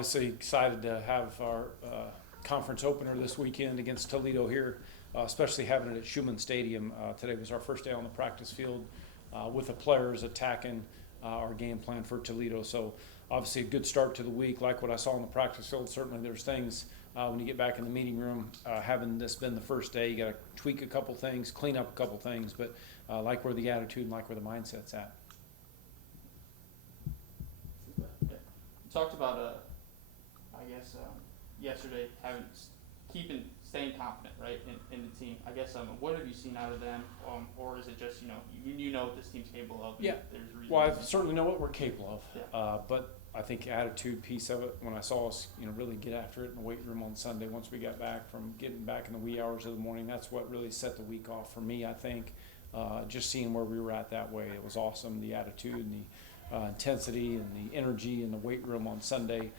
obviously excited to have our conference opener this weekend against Toledo here, especially having it at Schumann Stadium. Today was our first day on the practice field with the players attacking our game plan for Toledo. So obviously a good start to the week. Like what I saw on the practice field, certainly there's things when you get back in the meeting room, having this been the first day, you got to tweak a couple things, clean up a couple things, but like where the attitude and like where the mindset's at. Yeah. Talked about, yesterday staying confident, right, in the team. I guess, what have you seen out of them, or is it just, you know what this team's capable of? Yeah. There's reasons. Well, I certainly know what we're capable of, Yeah. but I think attitude piece of it, when I saw us, really get after it in the weight room on Sunday, once we got back from getting back in the wee hours of the morning, that's what really set the week off for me, I think. Just seeing where we were at that way, it was awesome. The attitude and the intensity and the energy in the weight room on Sunday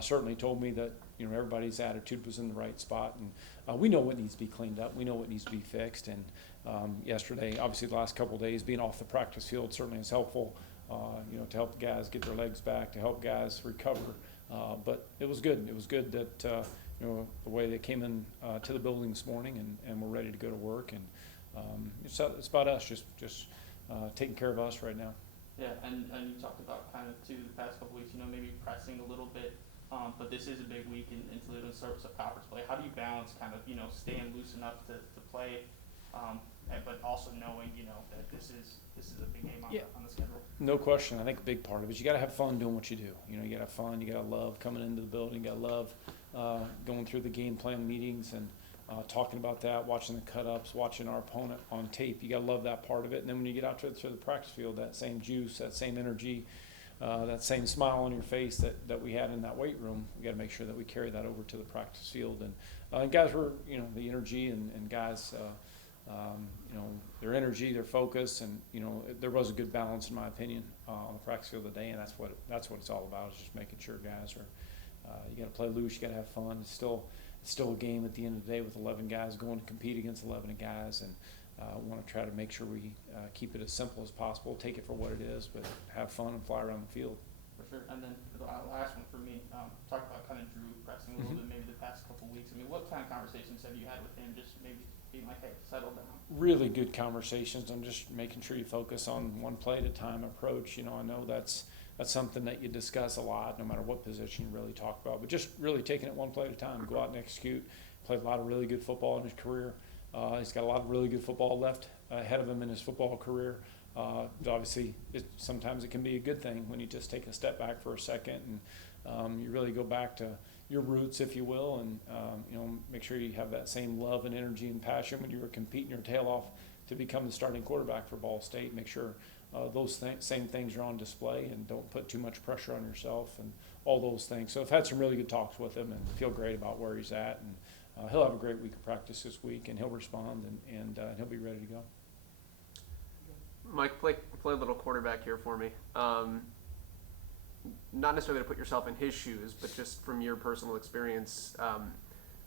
certainly told me that everybody's attitude was in the right spot, and we know what needs to be cleaned up. We know what needs to be fixed. And yesterday, obviously, the last couple of days being off the practice field certainly is helpful. To help the guys get their legs back, to help guys recover. But it was good. It was good that the way they came in to the building this morning and were ready to go to work. And it's about us, just taking care of us right now. Yeah, and you talked about kind of too the past couple weeks, maybe pressing a little bit. But this is a big week in Toledo in service of conference play. How do you balance kind of staying loose enough to play, but also knowing that this is a big game on the schedule? No question. I think a big part of it is you got to have fun doing what you do. You got to have fun. You got to love coming into the building. You got to love going through the game plan meetings and talking about that, watching the cut-ups, watching our opponent on tape. You got to love that part of it. And then when you get out to the practice field, that same juice, that same energy, that same smile on your face that we had in that weight room, we got to make sure that we carry that over to the practice field. And guys were, the energy and guys, their energy, their focus, and there was a good balance in my opinion on the practice field today, and that's what it's all about, is just making sure guys are. You got to play loose, you got to have fun. It's still a game at the end of the day with 11 guys going to compete against 11 guys, and want to try to make sure we keep it as simple as possible, take it for what it is, but have fun and fly around the field. For sure. And then the last one for me, talk about kind of Drew pressing a little bit maybe the past couple of weeks. I mean, what kind of conversations have you had with him, just maybe being like, hey, settle down? Really good conversations. I'm just making sure you focus on one play at a time approach. I know that's something that you discuss a lot, no matter what position you really talk about, but just really taking it one play at a time, go out and execute. Played a lot of really good football in his career. He's got a lot of really good football left ahead of him in his football career. Obviously, sometimes it can be a good thing when you just take a step back for a second and you really go back to your roots, if you will, and make sure you have that same love and energy and passion when you were competing your tail off to become the starting quarterback for Ball State. Make sure those same things are on display, and don't put too much pressure on yourself and all those things. So I've had some really good talks with him and feel great about where he's at, and he'll have a great week of practice this week, and he'll respond, and he'll be ready to go. Mike, play a little quarterback here for me. Not necessarily to put yourself in his shoes, but just from your personal experience,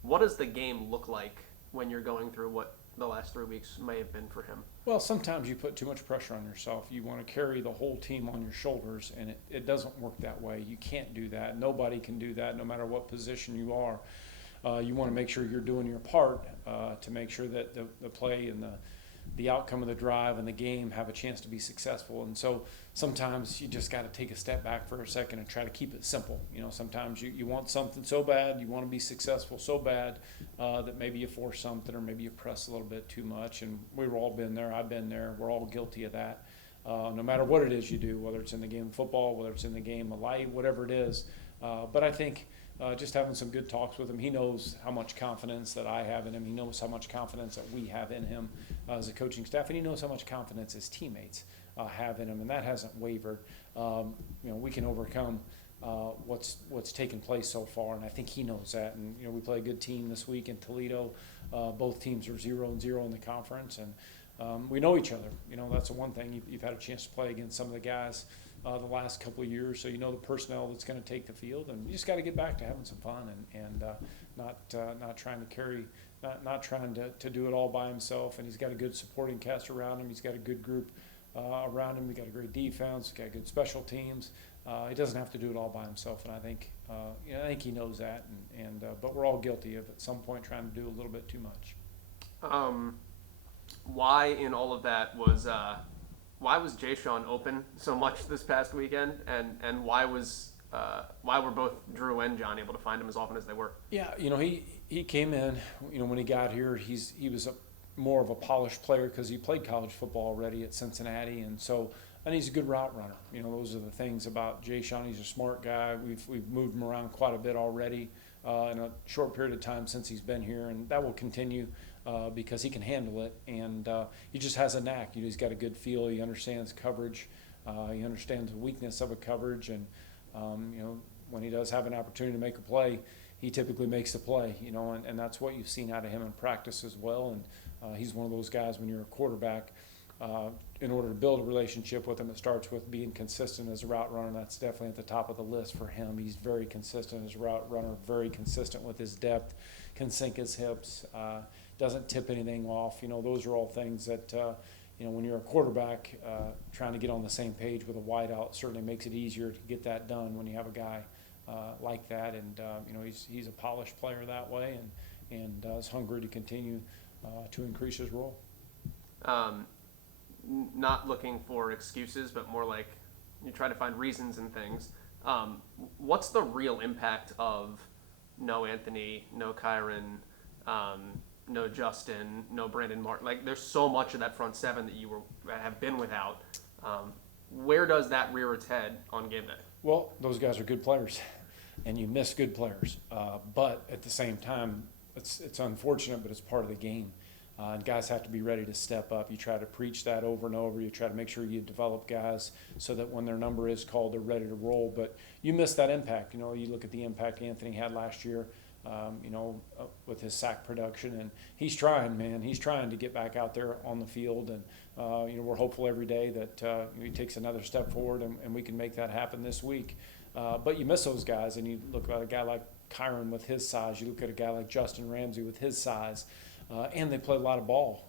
what does the game look like when you're going through what the last 3 weeks may have been for him? Well, sometimes you put too much pressure on yourself. You want to carry the whole team on your shoulders, and it doesn't work that way. You can't do that. Nobody can do that, no matter what position you are. You want to make sure you're doing your part to make sure that the play and the outcome of the drive and the game have a chance to be successful. And so sometimes you just got to take a step back for a second and try to keep it simple. Sometimes you want something so bad, you want to be successful so bad that maybe you force something, or maybe you press a little bit too much. And we've all been there. I've been there. We're all guilty of that. No matter what it is you do, whether it's in the game of football, whether it's in the game of life, whatever it is. But I think just having some good talks with him, he knows how much confidence that I have in him. He knows how much confidence that we have in him as a coaching staff, and he knows how much confidence his teammates have in him, and that hasn't wavered. We can overcome what's taken place so far, and I think he knows that. And we play a good team this week in Toledo. Both teams are 0-0 in the conference, and we know each other. That's the one thing. You've had a chance to play against some of the guys the last couple of years, so the personnel that's going to take the field, and you just got to get back to having some fun and not trying to carry, not trying to do it all by himself. And he's got a good supporting cast around him. He's got a good group around him. We got a great defense. We got good special teams. he doesn't have to do it all by himself, and I think I think he knows that, but we're all guilty of at some point trying to do a little bit too much. Why in all of that was why was Jay Sean open so much this past weekend, and why were both Drew and John able to find him as often as they were? Yeah, he came in. When he got here, he was more of a polished player because he played college football already at Cincinnati, and he's a good route runner. Those are the things about Jay Sean. He's a smart guy. We've moved him around quite a bit already in a short period of time since he's been here, and that will continue because he can handle it, and he just has a knack. He's got a good feel. He understands coverage. He understands the weakness of a coverage, and when he does have an opportunity to make a play, he typically makes the play. And that's what you've seen out of him in practice as well. And he's one of those guys when you're a quarterback. In order to build a relationship with him, it starts with being consistent as a route runner. That's definitely at the top of the list for him. He's very consistent as a route runner, very consistent with his depth, can sink his hips, doesn't tip anything off. Those are all things that, when you're a quarterback, trying to get on the same page with a wideout certainly makes it easier to get that done when you have a guy like that. And, he's a polished player that way and is hungry to continue to increase his role. Not looking for excuses, but more like you try to find reasons and things. What's the real impact of no Anthony, no Kyron, no Justin, no Brandon Martin? Like, there's so much of that front seven that have been without. Where does that rear its head on game day? Well, those guys are good players, and you miss good players. But at the same time, it's unfortunate, but it's part of the game. And guys have to be ready to step up. You try to preach that over and over. You try to make sure you develop guys so that when their number is called, they're ready to roll. But you miss that impact. You look at the impact Anthony had last year, with his sack production. And he's trying, man. He's trying to get back out there on the field. And, we're hopeful every day that he takes another step forward and we can make that happen this week. But you miss those guys. And you look at a guy like Kyron with his size. You look at a guy like Justin Ramsey with his size. And they played a lot of ball,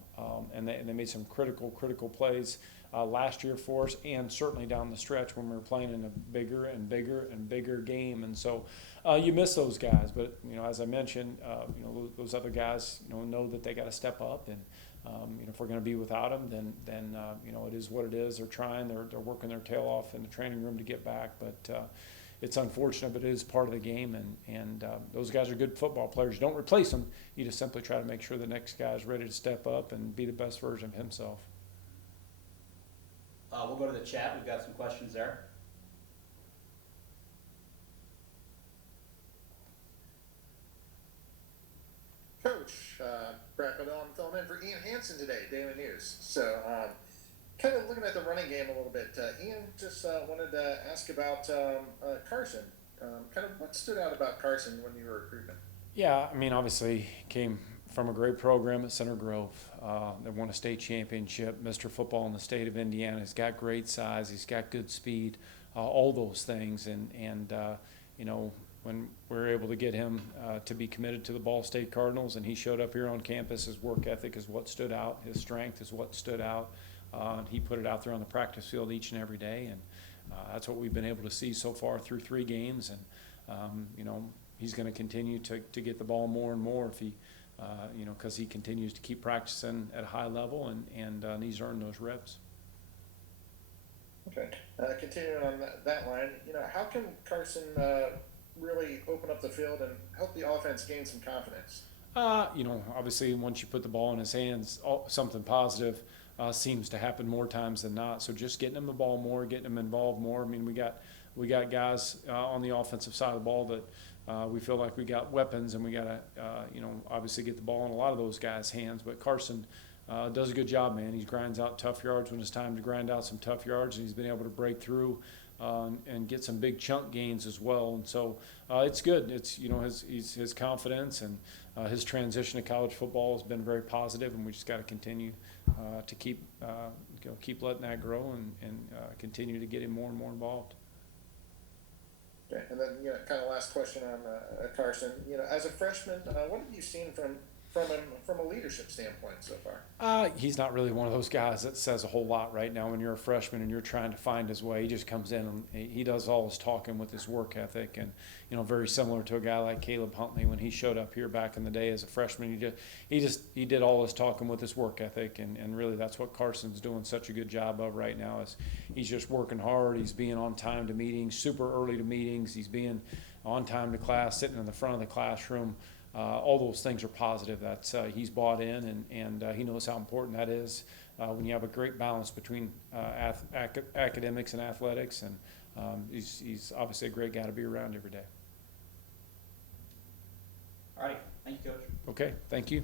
and they made some critical plays last year for us, and certainly down the stretch when we were playing in a bigger and bigger game. And so you miss those guys, but as I mentioned, those other guys know that they got to step up, and if we're going to be without them, then it is what it is. They're trying, they're working their tail off in the training room to get back, but. It's unfortunate, but it is part of the game, and those guys are good football players. You don't replace them. You just simply try to make sure the next guy is ready to step up and be the best version of himself. We'll go to the chat. We've got some questions there. Coach, Brad Odell, I'm filling in for Ian Hansen today, Daily News. So, kind of looking at the running game a little bit. Ian just wanted to ask about Carson. Kind of what stood out about Carson when you were recruiting him? Yeah, obviously came from a great program at Center Grove. They won a state championship, Mr. Football in the state of Indiana. He's got great size. He's got good speed, all those things. And when we were able to get him to be committed to the Ball State Cardinals and he showed up here on campus, his work ethic is what stood out. His strength is what stood out. He put it out there on the practice field each and every day, and that's what we've been able to see so far through 3 games. And he's going to continue to get the ball more and more if he, because he continues to keep practicing at a high level, and he's earned those reps. Okay. Continuing on that line, how can Carson really open up the field and help the offense gain some confidence? Obviously once you put the ball in his hands, something positive seems to happen more times than not. So just getting him the ball more, getting him involved more. We got guys on the offensive side of the ball that we feel like we got weapons, and we got to obviously get the ball in a lot of those guys' hands. But Carson does a good job, man. He grinds out tough yards when it's time to grind out some tough yards, and he's been able to break through and get some big chunk gains as well. And so it's good. It's his confidence and his transition to college football has been very positive, and we just got to continue to keep letting that grow and continue to get him more and more involved. Okay, and then kind of last question on Carson. As a freshman, what have you seen from from a leadership standpoint so far? He's not really one of those guys that says a whole lot right now. When you're a freshman and you're trying to find his way, he just comes in and he does all his talking with his work ethic, and very similar to a guy like Caleb Huntley when he showed up here back in the day as a freshman. He did all his talking with his work ethic, and really that's what Carson's doing such a good job of right now. Is he's just working hard. He's being on time to meetings, super early to meetings. He's being on time to class, sitting in the front of the classroom. All those things are positive. That's he's bought in, and he knows how important that is when you have a great balance between academics and athletics. And he's obviously a great guy to be around every day. All right, thank you, Coach. Okay, thank you.